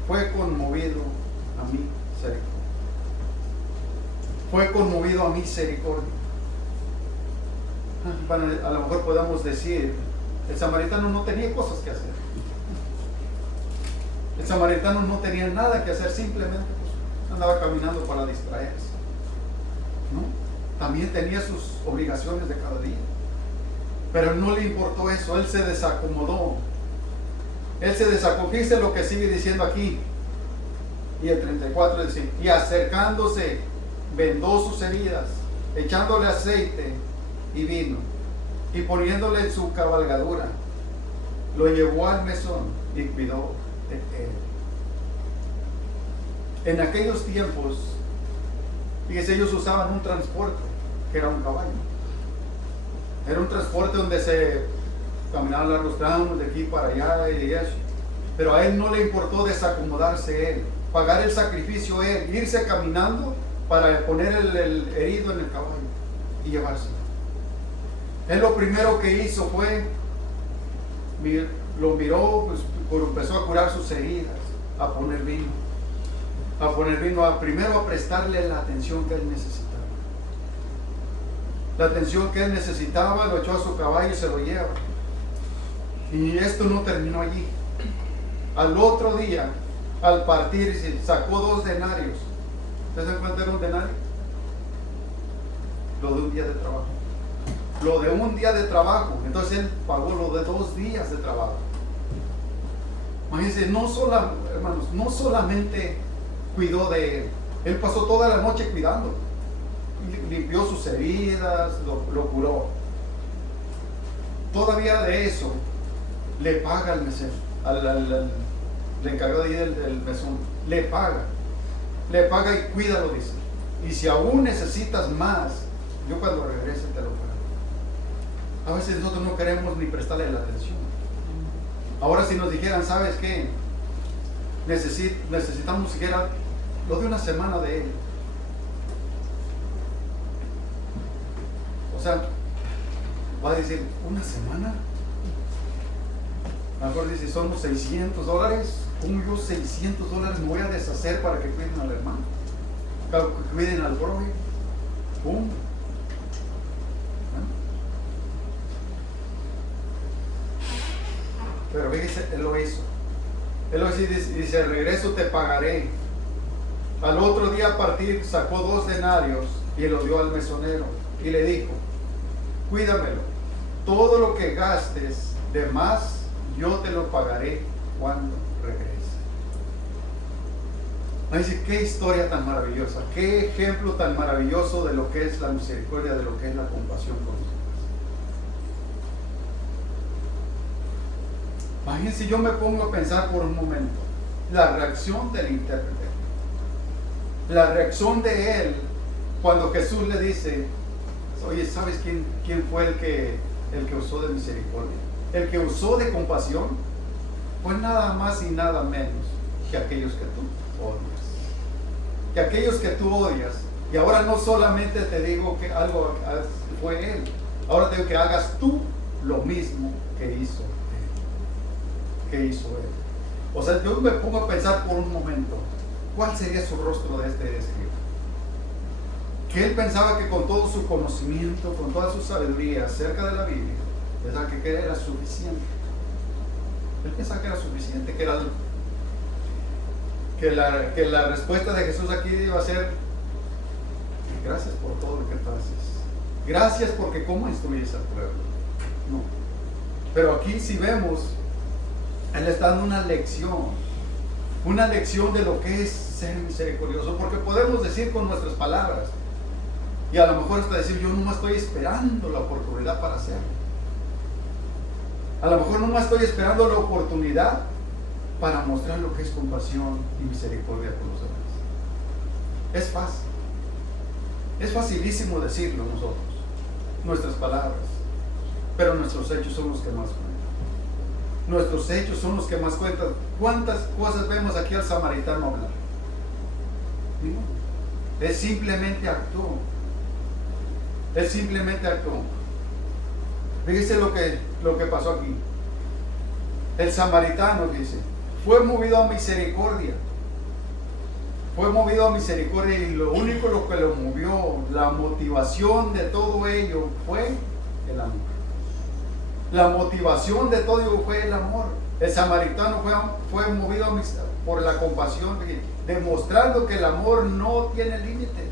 fue conmovido a misericordia. Fue conmovido a misericordia. Bueno, a lo mejor podemos decir, el samaritano no tenía cosas que hacer. El samaritano no tenía nada que hacer, simplemente pues, andaba caminando para distraerse, ¿no? También tenía sus obligaciones de cada día, pero no le importó eso. Él se desacomodó. Él se desacomodó. Fíjese lo que sigue diciendo aquí. Y el 34 dice: y acercándose, vendó sus heridas, echándole aceite y vino, y poniéndole en su cabalgadura, lo llevó al mesón y cuidó de él. En aquellos tiempos, fíjese, ellos usaban un transporte que era un caballo. Era un transporte donde se caminaban largos tramos de aquí para allá y eso. Pero a él no le importó desacomodarse él, pagar el sacrificio él, irse caminando para poner el herido en el caballo y llevárselo. Él lo primero que hizo fue, lo miró, pues, empezó a curar sus heridas, a poner vino, primero a prestarle la atención que él necesitaba. La atención que él necesitaba, lo echó a su caballo y se lo lleva. Y esto no terminó allí. Al otro día, al partir, sacó 2 denarios. ¿Ustedes se dan cuenta de un denario? Lo de un día de trabajo. Lo de un día de trabajo. Entonces él pagó lo de 2 días de trabajo. Imagínense, hermanos, no solamente cuidó de él. Él pasó toda la noche cuidando. Limpió sus heridas, lo curó. Todavía de eso le paga al mesero, le encargó de ir del mesón. Le paga y cuídalo, dice. Y si aún necesitas más, yo cuando regrese te lo pago. A veces nosotros no queremos ni prestarle la atención. Ahora si nos dijeran, ¿sabes qué? Necesitamos siquiera lo de una semana de él. O sea, va a decir, ¿una semana? A lo mejor dice, somos $600. ¿Cómo yo $600 me voy a deshacer para que cuiden al hermano? Que cuiden al prójimo. ¿Cómo? Pero fíjese, él lo hizo. Él lo hizo y dice, regreso te pagaré. Al otro día partir, sacó 2 denarios y lo dio al mesonero y le dijo, cuídamelo, todo lo que gastes de más yo te lo pagaré cuando regrese. Dice, qué historia tan maravillosa, qué ejemplo tan maravilloso de lo que es la misericordia, de lo que es la compasión con los demás. Imagínense, yo me pongo a pensar por un momento la reacción del intérprete, la reacción de él cuando Jesús le dice, oye, ¿sabes quién fue el que usó de misericordia? El que usó de compasión fue nada más y nada menos que aquellos que tú odias. Que aquellos que tú odias. Y ahora no solamente te digo que algo fue él, ahora te digo que hagas tú lo mismo que hizo él. O sea, yo me pongo a pensar por un momento, ¿cuál sería su rostro de este escriba? Que él pensaba que con todo su conocimiento, con toda su sabiduría acerca de la Biblia, pensaba que era suficiente. Él pensaba que era suficiente, que la respuesta de Jesús aquí iba a ser, gracias por todo lo que tú haces. Gracias porque cómo instruyes al pueblo. No. Pero aquí si vemos, él está dando una lección de lo que es ser misericordioso, porque podemos decir con nuestras palabras, y a lo mejor hasta decir, yo no me estoy esperando la oportunidad para hacerlo. A lo mejor no me estoy esperando la oportunidad para mostrar lo que es compasión y misericordia por los demás. Es fácil. Es facilísimo decirlo nosotros, nuestras palabras, pero nuestros hechos son los que más cuentan. Nuestros hechos son los que más cuentan. ¿Cuántas cosas vemos aquí al samaritano hablar? Él simplemente actuó. Él simplemente actuó. Fíjese lo que pasó aquí. El samaritano, dice, fue movido a misericordia. Fue movido a misericordia, y lo único lo que lo movió, la motivación de todo ello fue el amor. La motivación de todo ello fue el amor. El samaritano fue movido por la compasión, demostrando que el amor no tiene límites.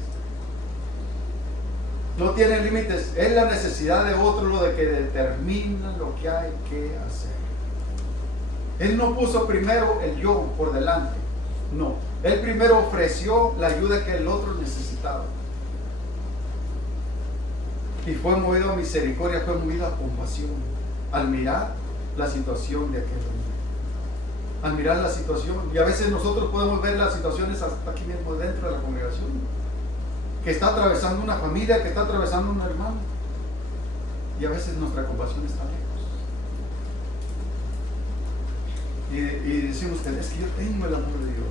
No tiene límites. Es la necesidad de otro lo de que determina lo que hay que hacer. Él no puso primero el yo por delante. No. Él primero ofreció la ayuda que el otro necesitaba. Y fue movido a misericordia, fue movido a compasión. Al mirar la situación de aquel hombre. Al mirar la situación. Y a veces nosotros podemos ver las situaciones hasta aquí mismo dentro de la congregación. Que está atravesando una familia, que está atravesando un hermano. Y a veces nuestra compasión está lejos. Y decimos que es que yo tengo el amor de Dios.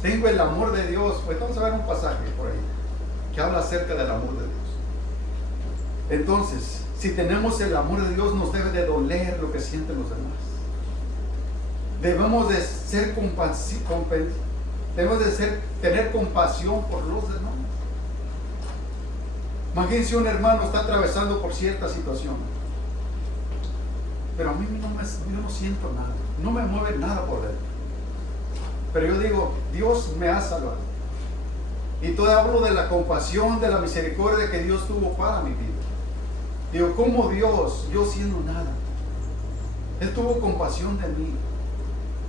Tengo el amor de Dios. Pues vamos a ver un pasaje por ahí que habla acerca del amor de Dios. Entonces, si tenemos el amor de Dios, nos debe de doler lo que sienten los demás. Debemos de ser tener compasión por los demás. Imagínense, un hermano está atravesando por cierta situación, pero a mí yo no siento nada, no me mueve nada por dentro. Pero yo digo, Dios me ha salvado. Y todo hablo de la compasión, de la misericordia que Dios tuvo para mi vida. Digo, ¿cómo Dios, yo siendo nada? Él tuvo compasión de mí.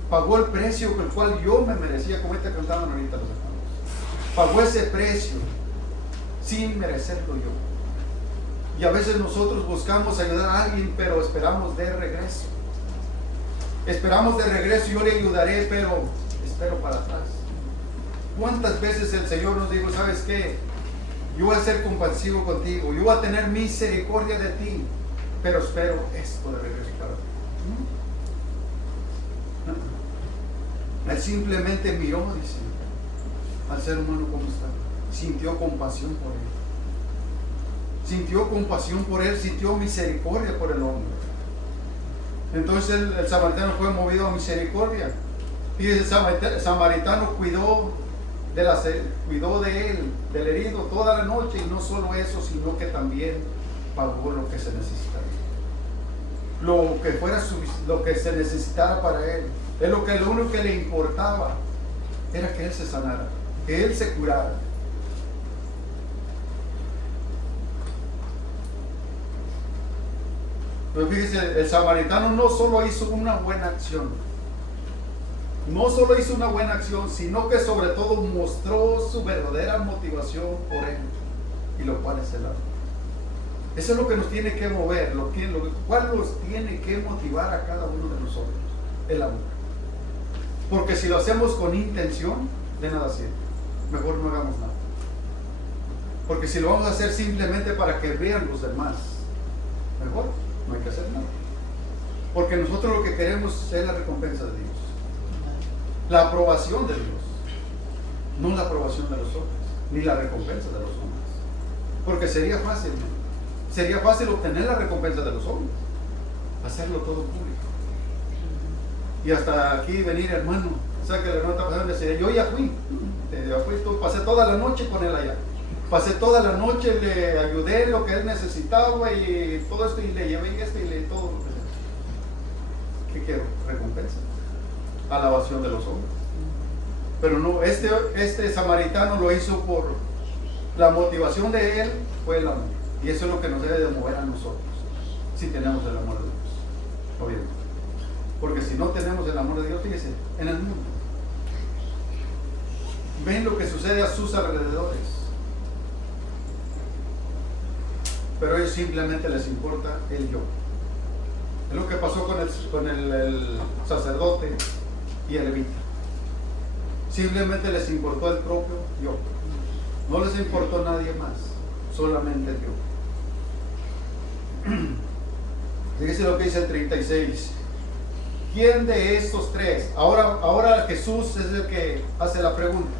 Pagó el precio por el cual yo me merecía, como esta cantaban ahorita los hermanos. Pagó ese precio sin merecerlo yo. Y a veces nosotros buscamos ayudar a alguien, pero esperamos de regreso. Esperamos de regreso, yo le ayudaré, pero espero para atrás. ¿Cuántas veces el Señor nos dijo, sabes qué? Yo voy a ser compasivo contigo, yo voy a tener misericordia de ti, pero espero esto de regreso para ti. Él simplemente miró, dice, al ser humano como está. Sintió compasión por él. Sintió compasión por él, sintió misericordia por el hombre. Entonces el samaritano fue movido a misericordia. Y el samaritano cuidó de él, del herido, toda la noche. Y no solo eso, sino que también pagó lo que se necesitaba. Lo que se necesitara para él. Es lo único que le importaba era que él se sanara, que él se curara. Pero fíjese, el samaritano no solo hizo una buena acción, sino que sobre todo mostró su verdadera motivación por él, y lo cual es el amor. Eso es lo que nos tiene que mover, cuál nos tiene que motivar a cada uno de nosotros, el amor. Porque si lo hacemos con intención, de nada sirve. Mejor no hagamos nada. Porque si lo vamos a hacer simplemente para que vean los demás, mejor no hay que hacer nada. Porque nosotros lo que queremos es la recompensa de Dios, la aprobación de Dios, no la aprobación de los hombres, ni la recompensa de los hombres. Porque sería fácil obtener la recompensa de los hombres, hacerlo todo público. Y hasta aquí venir, hermano, o sea que el hermano está pasando y decir, yo ya fui, pasé toda la noche con él allá. Pasé toda la noche, le ayudé lo que él necesitaba y todo esto, y le llevé esto y le todo lo que sea. ¿Qué quiero? Recompensa. Alabación de los hombres. Pero no, este samaritano lo hizo por la motivación de él, fue el amor. Y eso es lo que nos debe de mover a nosotros, si tenemos el amor de Dios. Obviamente. Porque si no tenemos el amor de Dios, fíjense, en el mundo ven lo que sucede a sus alrededores, pero a ellos simplemente les importa el yo. Es lo que pasó con el sacerdote y el levita. Simplemente les importó el propio yo. No les importó nadie más, solamente el yo. Fíjese lo que dice el 36. ¿Quién de estos tres? Ahora Jesús es el que hace la pregunta.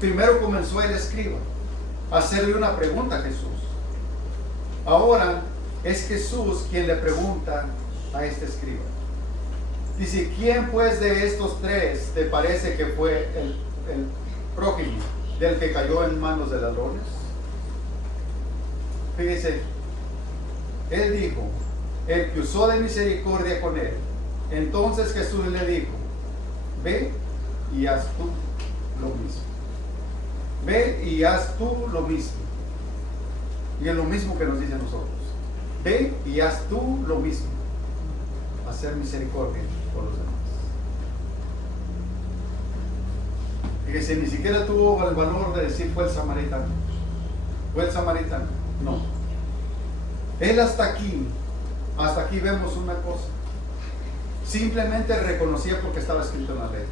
Primero comenzó el escriba a hacerle una pregunta a Jesús. Ahora es Jesús quien le pregunta a este escriba. Dice, ¿quién pues de estos tres te parece que fue el prójimo del que cayó en manos de ladrones? Fíjese, él dijo, el que usó de misericordia con él. Entonces Jesús le dijo, ve y haz tú lo mismo. Ve y haz tú lo mismo. Y es lo mismo que nos dice a nosotros. Ve y haz tú lo mismo. Hacer misericordia por los demás. Fíjese, ni siquiera tuvo el valor de decir fue el samaritano. Fue el samaritano. No. Él hasta aquí vemos una cosa. Simplemente reconocía porque estaba escrito en la ley.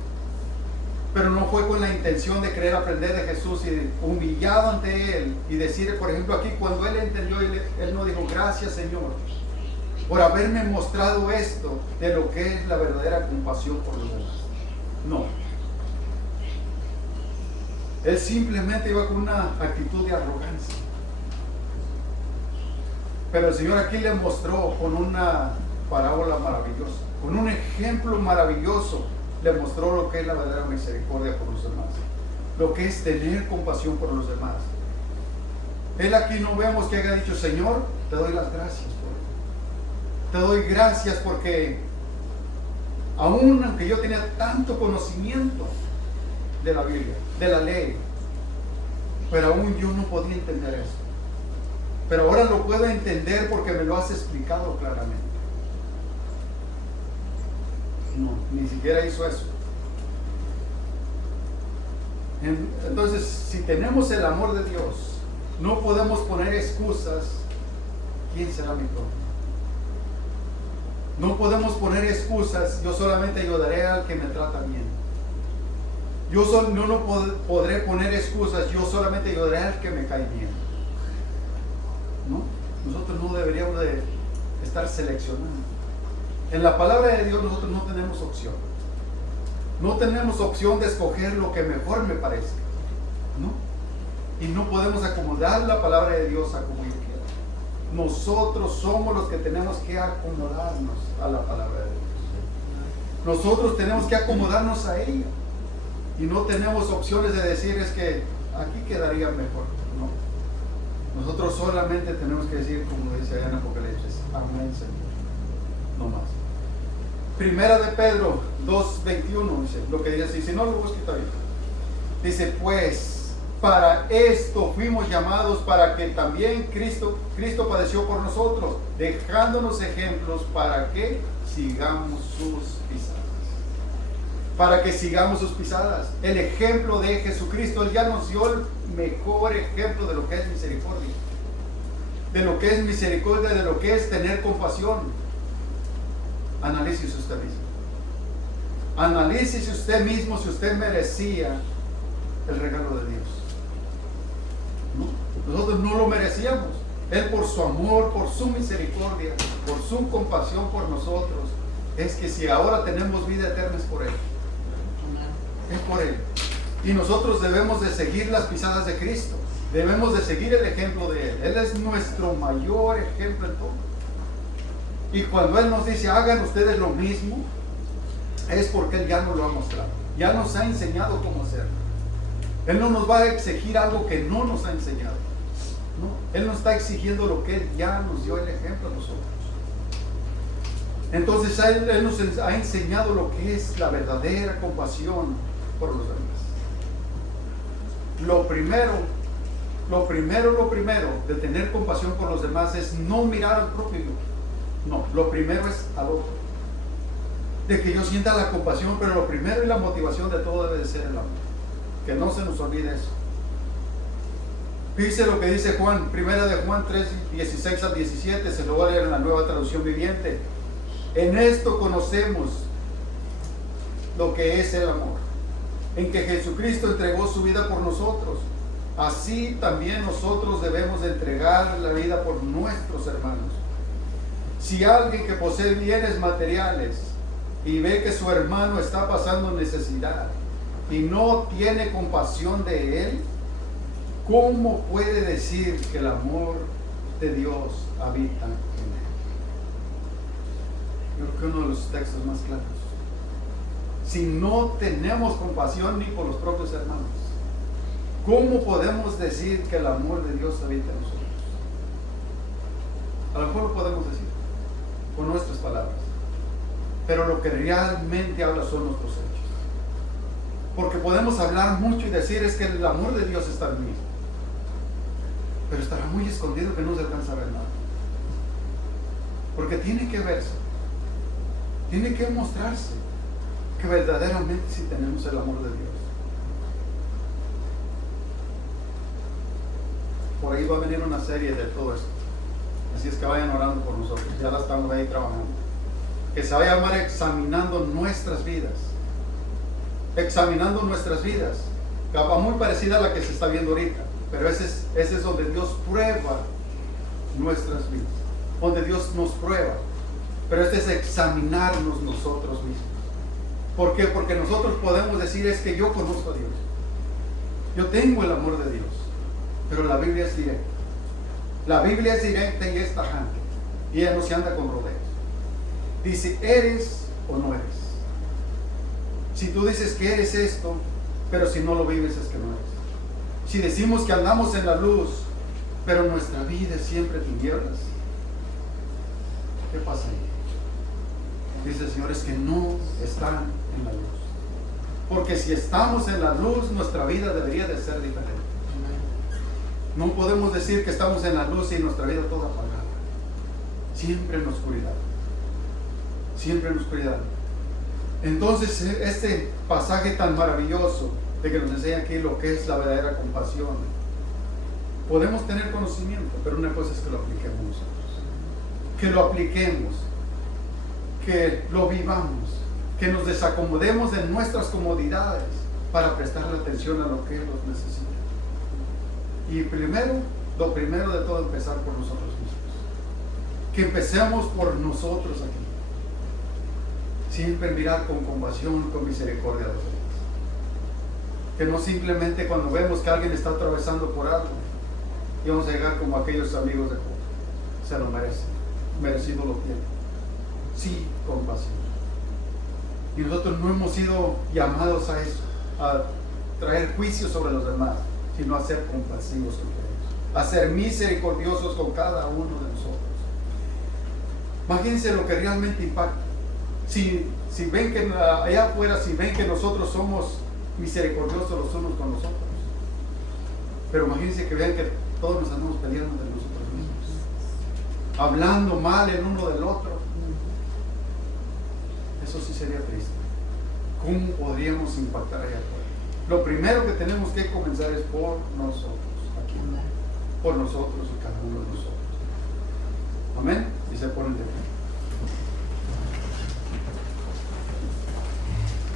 Pero no fue con la intención de querer aprender de Jesús y humillado ante Él y decir, por ejemplo, aquí cuando Él entendió, Él no dijo, gracias Señor por haberme mostrado esto de lo que es la verdadera compasión por los demás. No. Él simplemente iba con una actitud de arrogancia. Pero el Señor aquí le mostró con una parábola maravillosa, con un ejemplo maravilloso, le mostró lo que es la verdadera misericordia por los demás, lo que es tener compasión por los demás. Él aquí no vemos que haya dicho, Señor, te doy las gracias por él. Te doy gracias porque aún aunque yo tenía tanto conocimiento de la Biblia, de la ley, pero aún yo no podía entender eso. Pero ahora lo puedo entender porque me lo has explicado claramente. No, ni siquiera hizo eso. Entonces, si tenemos el amor de Dios, no podemos poner excusas. ¿Quién será mi prójimo? No podemos poner excusas. Yo solamente ayudaré al que me trata bien. Yo no podré poner excusas. Yo solamente ayudaré al que me cae bien. ¿No? Nosotros no deberíamos de estar seleccionando. En la palabra de Dios nosotros no tenemos opción. No tenemos opción de escoger lo que mejor me parezca, ¿no? Y no podemos acomodar la palabra de Dios a como yo quiera. Nosotros somos los que tenemos que acomodarnos a la palabra de Dios. Nosotros tenemos que acomodarnos a ella. Y no tenemos opciones de decir es que aquí quedaría mejor, ¿no? Nosotros solamente tenemos que decir, como dice allá en Apocalipsis, amén, Señor. No más. Primera de Pedro 2:21 dice, lo que dice así, si no lo busco está bien. Dice, pues para esto fuimos llamados, para que también Cristo padeció por nosotros, dejándonos ejemplos para que sigamos sus pisadas. Para que sigamos sus pisadas. El ejemplo de Jesucristo, Él ya nos dio el mejor ejemplo de lo que es misericordia. De lo que es misericordia, de lo que es tener compasión. Analícese usted mismo. Analícese usted mismo si usted merecía el regalo de Dios. ¿No? Nosotros no lo merecíamos. Él por su amor, por su misericordia, por su compasión por nosotros, es que si ahora tenemos vida eterna es por Él. Es por Él. Y nosotros debemos de seguir las pisadas de Cristo. Debemos de seguir el ejemplo de Él. Él es nuestro mayor ejemplo en todo. Y cuando Él nos dice, hagan ustedes lo mismo, es porque Él ya nos lo ha mostrado. Ya nos ha enseñado cómo hacerlo. Él no nos va a exigir algo que no nos ha enseñado. ¿No? Él nos está exigiendo lo que Él ya nos dio el ejemplo a nosotros. Entonces Él nos ha enseñado lo que es la verdadera compasión por los demás. Lo primero de tener compasión por los demás es no mirar al propio. No, lo primero es al otro. De que yo sienta la compasión, pero lo primero y la motivación de todo debe de ser el amor. Que no se nos olvide eso. Dice lo que dice Juan, primera de Juan 3, 16 al 17, se lo voy a leer en la Nueva Traducción Viviente. En esto conocemos lo que es el amor, en que Jesucristo entregó su vida por nosotros. Así también nosotros debemos de entregar la vida por nuestros hermanos. Si alguien que posee bienes materiales y ve que su hermano está pasando necesidad, y no tiene compasión de él, ¿cómo puede decir que el amor de Dios habita en él? Yo creo que uno de los textos más claros. Si no tenemos compasión ni por los propios hermanos, ¿cómo podemos decir que el amor de Dios habita en nosotros? A lo mejor lo podemos decir con nuestras palabras, pero lo que realmente habla son nuestros hechos. Porque podemos hablar mucho y decir es que el amor de Dios está en mí, pero estará muy escondido que no se alcanza a ver nada. Porque tiene que verse, tiene que mostrarse que verdaderamente sí tenemos el amor de Dios. Por ahí va a venir una serie de todo esto, así es que vayan orando por nosotros, ya la estamos ahí trabajando, que se va a llamar examinando nuestras vidas. Examinando nuestras vidas, capa muy parecida a la que se está viendo ahorita, pero ese es donde Dios prueba nuestras vidas, donde Dios nos prueba, pero este es examinarnos nosotros mismos. ¿Por qué? Porque nosotros podemos decir es que yo conozco a Dios, yo tengo el amor de Dios, pero la Biblia es directa. La Biblia es directa y es tajante, y ella no se anda con rodeos. Dice, ¿eres o no eres? Si tú dices que eres esto, pero si no lo vives es que no eres. Si decimos que andamos en la luz, pero nuestra vida es siempre tinieblas, ¿qué pasa ahí? Dice el Señor, es que no están en la luz. Porque si estamos en la luz, nuestra vida debería de ser diferente. No podemos decir que estamos en la luz y nuestra vida toda apagada. Siempre en la oscuridad. Siempre en la oscuridad. Entonces, este pasaje tan maravilloso de que nos enseña aquí lo que es la verdadera compasión, podemos tener conocimiento, pero una cosa es que lo apliquemos nosotros. Que lo apliquemos, que lo vivamos, que nos desacomodemos de nuestras comodidades para prestarle atención a lo que Él nos necesita. Y lo primero de todo, empezar por nosotros mismos. Que empecemos por nosotros aquí. Siempre mirar con compasión, con misericordia a los demás. Que no simplemente cuando vemos que alguien está atravesando por algo, y vamos a llegar como aquellos amigos de Job. Se lo merece, merecido lo tiene. Sí, compasión. Y nosotros no hemos sido llamados a eso, a traer juicio sobre los demás, sino a ser compasivos con ellos, a ser misericordiosos con cada uno de nosotros. Imagínense lo que realmente impacta. Si ven que allá afuera, si ven que nosotros somos misericordiosos los unos con los otros, pero imagínense que vean que todos nos andamos peleando de nosotros mismos, hablando mal el uno del otro. Eso sí sería triste. ¿Cómo podríamos impactar allá afuera? Lo primero que tenemos que comenzar es por nosotros, aquí, por nosotros y cada uno de nosotros. Amén.